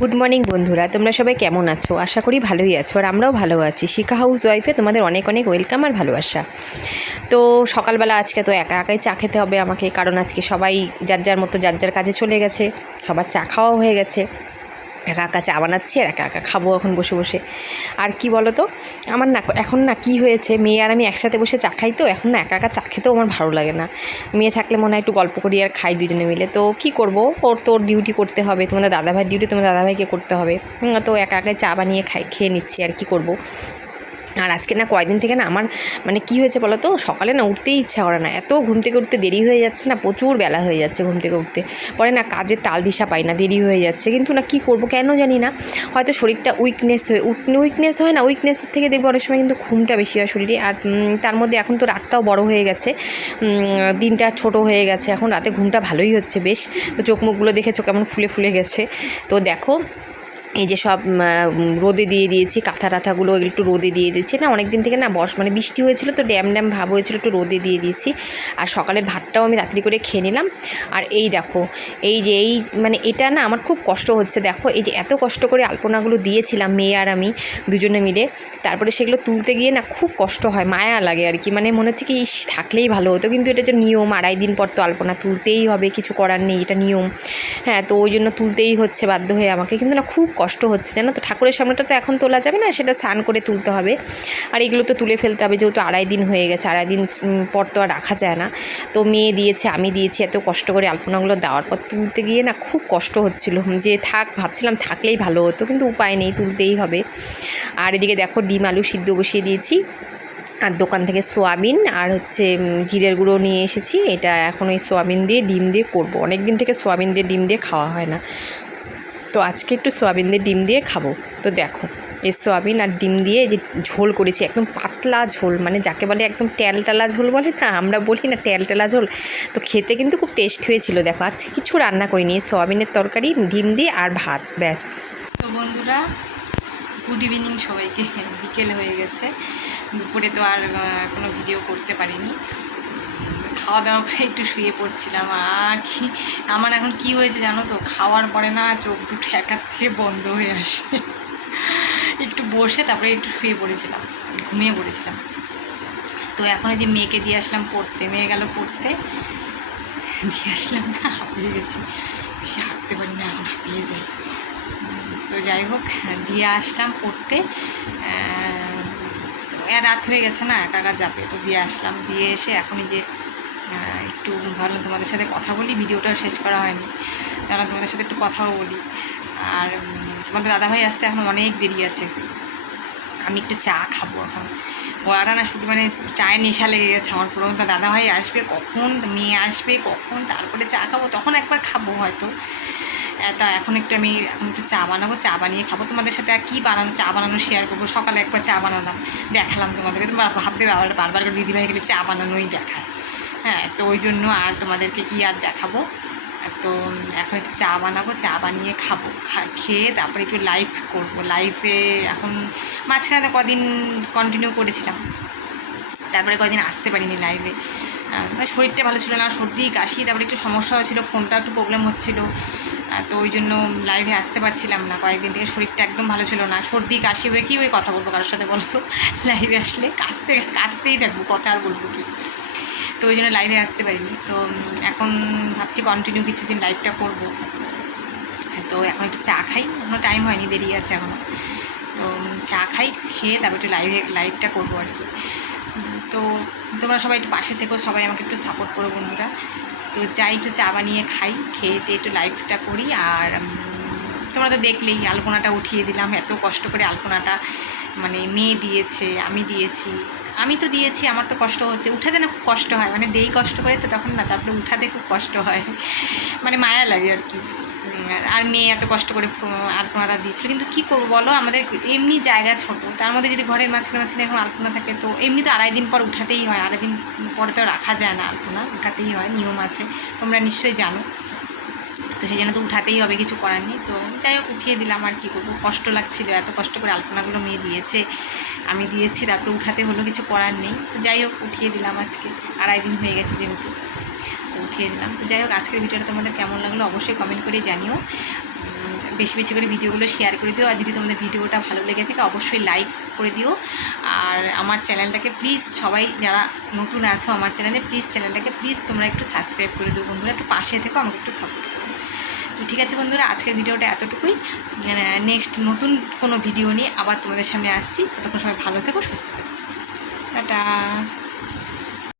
Good morning বন্ধুরা, তোমরা সবাই কেমন আছো? আশা করি ভালোই আছো, আর আমরাও ভালো আছি। শিখা হাউস ওয়াইফে তোমাদের অনেক অনেক ওয়েলকাম আর ভালোবাসা। তো সকালবেলা আজকে তো একা একাই চা খেতে হবে আমাকে, কারণ আজকে সবাই যার যার মতো যার যার কাজে চলে গেছে, সবার চা খাওয়াও হয়ে গেছে। একা একা চা বানাচ্ছি আর একা একা খাবো এখন বসে বসে। আর কি বলো তো, আমার না এখন না কী হয়েছে, মেয়ে আর আমি একসাথে বসে চা খাই, তো এখন না একা একা চা খেতেও আমার ভালো লাগে না। মেয়ে থাকলে মনে হয় একটু গল্প করি আর খাই দুজনে মিলে। তো কী করবো, ওর তো ওর ডিউটি করতে হবে, তোমাদের দাদাভাইয়ের ডিউটি তোমাদের দাদাভাইকে করতে হবে। তো একা একাই চা বানিয়ে খেয়ে নিচ্ছি, আর কি করব। আর আজকে না কয়েকদিন থেকে না আমার মানে কী হয়েছে বলো তো, সকালে না উঠতেই ইচ্ছা করে না, এত ঘুম থেকে উঠতে দেরি হয়ে যাচ্ছে না, প্রচুর বেলা হয়ে যাচ্ছে ঘুম থেকে উঠতে। পরে না কাজের তাল দিশা পাই না, দেরি হয়ে যাচ্ছে। কিন্তু না কী করবো কেন জানি না, হয়তো শরীরটা উইকনেস হয় না, উইকনেসের থেকে দেখবো অনেক সময় কিন্তু ঘুমটা বেশি হয় শরীরে। আর তার মধ্যে এখন তো রাতটাও বড় হয়ে গেছে, দিনটা ছোট হয়ে গেছে, এখন রাতে ঘুমটা ভালোই হচ্ছে বেশ। তো চোখ মুখগুলো দেখেছো কেমন ফুলে ফুলে গেছে। তো দেখো এই যে সব রোদে দিয়ে দিয়েছি, কাঁথা টাথাগুলো একটু রোদে দিয়ে দিচ্ছি না, অনেক দিন থেকে না মানে বৃষ্টি হয়েছিল তো ড্যাম ড্যাম ভাব হয়েছিল, একটু রোদে দিয়ে দিয়েছি। আর সকালের ভাতটাও আমি রাত্রি করে খেয়ে নিলাম। আর এই দেখো এই মানে এটা না আমার খুব কষ্ট হচ্ছে। দেখো এই যে এত কষ্ট করে আলপনাগুলো দিয়েছিলাম মেয়ে আর আমি দুজনে মিলে, তারপরে সেগুলো তুলতে গিয়ে না খুব কষ্ট হয়, মায়া লাগে আর কি। মানে মনে হচ্ছে কি থাকলেই ভালো হতো, কিন্তু এটা যে নিয়ম, 2.5 দিন পর তো আলপনা তুলতেই হবে, কিছু করার নেই, এটা নিয়ম। হ্যাঁ, তো ওই জন্য তুলতেই হচ্ছে বাধ্য হয়ে আমাকে, কিন্তু না খুব কষ্ট হচ্ছে জানো তো। ঠাকুরের সামনেটা তো এখন তোলা যাবে না, সেটা স্নান করে তুলতে হবে, আর এগুলো তো তুলে ফেলতে হবে, যেহেতু 2.5 দিন হয়ে গেছে, 2.5 দিন পর তো আর রাখা যায় না। তো মেয়ে দিয়েছে, আমি দিয়েছি, এত কষ্ট করে আলপনাগুলো দেওয়ার পর তুলতে গিয়ে না খুব কষ্ট হচ্ছিল, যে ভাবছিলাম থাকলেই ভালো হতো, কিন্তু উপায় নেই, তুলতেই হবে। আর এদিকে দেখো ডিম আলু সিদ্ধ বসিয়ে দিয়েছি, আর দোকান থেকে সোয়াবিন আর হচ্ছে জিরের গুঁড়ো নিয়ে এসেছি। এটা এখন ওই সোয়াবিন দিয়ে ডিম দিয়ে করবো, অনেক দিন থেকে সোয়াবিন দিয়ে ডিম দিয়ে খাওয়া হয় না, তো আজকে একটু সোয়াবিন দিয়ে ডিম দিয়ে খাবো। তো দেখো এই সোয়াবিন আর ডিম দিয়ে যে ঝোল করেছি, একদম পাতলা ঝোল, মানে যাকে বলে একদম ট্যালটালা ঝোল বলে না, আমরা বলি না ট্যালটালা ঝোল। তো খেতে কিন্তু খুব টেস্ট হয়েছিল। দেখো আজকে কিছু রান্না করিনি, সোয়াবিনের তরকারি, ডিম দিয়ে আর ভাত, ব্যাস। তো বন্ধুরা, গুড ইভিনিং সবাইকে। বিকেল হয়ে গেছে, দুপুরে তো আর কোনো ভিডিও করতে পারিনি, খাওয়া দাওয়া করে একটু শুয়ে পড়ছিলাম। আর কি আমার এখন কি হয়েছে জানো তো, খাওয়ার পরে না চোখ দুটো একার থেকে বন্ধ হয়ে আসে, একটু বসে তারপরে একটু শুয়ে পড়েছিলাম, ঘুমিয়ে পড়েছিলাম। তো এখন এই যে মেয়েকে দিয়ে আসলাম পড়তে, মেয়ে গেল পড়তে, দিয়ে আসলাম না, হাঁপিয়ে গেছি, বেশি হাঁটতে পারি না, এখন হাঁপিয়ে যাই। তো যাই হোক, দিয়ে আসলাম পড়তে, রাত হয়ে গেছে না, একা একা যাবে, তো দিয়ে আসলাম, দিয়ে এসে এখনই যে একটু ভাবলাম তোমাদের সাথে কথা বলি, ভিডিওটাও শেষ করা হয়নি, তাহলে তোমাদের সাথে একটু কথাও বলি। আর তোমাদের দাদাভাই আসতে এখন অনেক দেরি আছে, আমি একটু চা খাবো এখন। ওরা না শুধু মানে চায়ের নেশা লেগে গেছে আমার পুরো, তো দাদাভাই আসবে কখন, মেয়ে আসবে কখন, তারপরে চা খাবো, তখন একবার খাবো হয়তো। তা এখন একটু চা বানাবো, চা বানিয়ে খাবো। তোমাদের সাথে আর কী চা বানানো শেয়ার করবো। সকালে একবার চা বানালাম, দেখালাম তোমাদেরকে, তোমরা ভাববে বারবার করে দিদিভাই গেলে চা বানানোই দেখায়। হ্যাঁ, তো ওই জন্য আর তোমাদেরকে কি আর দেখাবো। তো এখন একটু চা বানাবো, চা বানিয়ে খাবো, খেয়ে তারপরে একটু লাইভ করবো। লাইভে এখন মাঝখানে তো কদিন কন্টিনিউ করেছিলাম, তারপরে কদিন আসতে পারিনি লাইভে, শরীরটা ভালো ছিল না, সর্দি কাশি, তারপরে একটু সমস্যাও ছিল, ফোনটা একটু প্রবলেম হচ্ছিলো, তো ওই জন্য লাইভে আসতে পারছিলাম না। কয়েকদিন থেকে শরীরটা একদম ভালো ছিল না, সর্দি কাশি হয়ে কী ওই কথা বলবো কারোর সাথে বলো তো, লাইভে আসলে কাশতেই থাকবো, কথা আর বলবো কি। তো ওই জন্য লাইভে আসতে পারিনি। তো এখন ভাবছি কন্টিনিউ কিছুদিন লাইভটা করবো। তো এখন একটু চা খাই, এখনও টাইম হয়নি, দেরি আছে এখনও। তো চা খাই, খেয়ে তারপর একটু লাইভটা করবো আর কি। তো তোমরা সবাই একটু পাশে থেকো, সবাই আমাকে একটু সাপোর্ট করো বন্ধুরা। তো যাই, একটু চা বানিয়ে খাই, খেয়ে একটু লাইভটা করি। আর তোমরা তো দেখলেই আলপনাটা উঠিয়ে দিলাম, এত কষ্ট করে আলপনাটা, মানে মেয়ে দিয়েছে, আমি দিয়েছি, আমার তো কষ্ট হচ্ছে, উঠাতে না খুব কষ্ট হয়, মানে কষ্ট করে তো তখন না, তারপরে উঠাতে খুব কষ্ট হয়, মানে মায়া লাগে আর কি। আর মেয়ে এত কষ্ট করে আলপনাটা দিয়েছিল, কিন্তু কী করবো বলো, আমাদের এমনি জায়গা ছোটো, তার মধ্যে যদি ঘরের মাঝখানে এখন আলপনা থাকে, তো এমনি তো 2.5 দিন পর উঠাতেই হয়, 2.5 দিন পরে তো রাখা যায় না আলপনা, উঠাতেই হয়, নিয়ম আছে, তোমরা নিশ্চয়ই জানো। তো সেই জন্য তো উঠাতেই হবে, কিছু করার নেই। তো যাই হোক, উঠিয়ে দিলাম, আর কী করবো, কষ্ট লাগছিলো, এত কষ্ট করে আলপনাগুলো মেয়ে দিয়েছে, আমি দিয়েছি, তারপরে উঠাতে হলো, কিছু করার নেই। তো যাই হোক, উঠিয়ে দিলাম, আজকে 2.5 দিন হয়ে গেছে যেহেতু, তো উঠিয়ে দিলাম। তো যাই হোক, আজকের ভিডিওটা তোমাদের কেমন লাগলো অবশ্যই কমেন্ট করে জানিও। বেশি বেশি করে ভিডিওগুলো শেয়ার করে দিও। আর যদি তোমাদের ভিডিওটা ভালো লেগে থাকে অবশ্যই লাইক করে দিও। আর আমার চ্যানেলটাকে প্লিজ সবাই যারা নতুন আছো আমার চ্যানেলে চ্যানেলটাকে প্লিজ তোমরা একটু সাবস্ক্রাইব করে দিও বন্ধুরা, একটু পাশে থেকো, আমাকে একটু সাপোর্ট করো। তো ঠিক আছে বন্ধুরা, আজকের ভিডিওটা এতটুকুই। নেক্সট নতুন কোনো ভিডিও নিয়ে আবার তোমাদের সামনে আসছি। ততক্ষণ সবাই ভালো থেকো, সুস্থ থেকো, টাটা।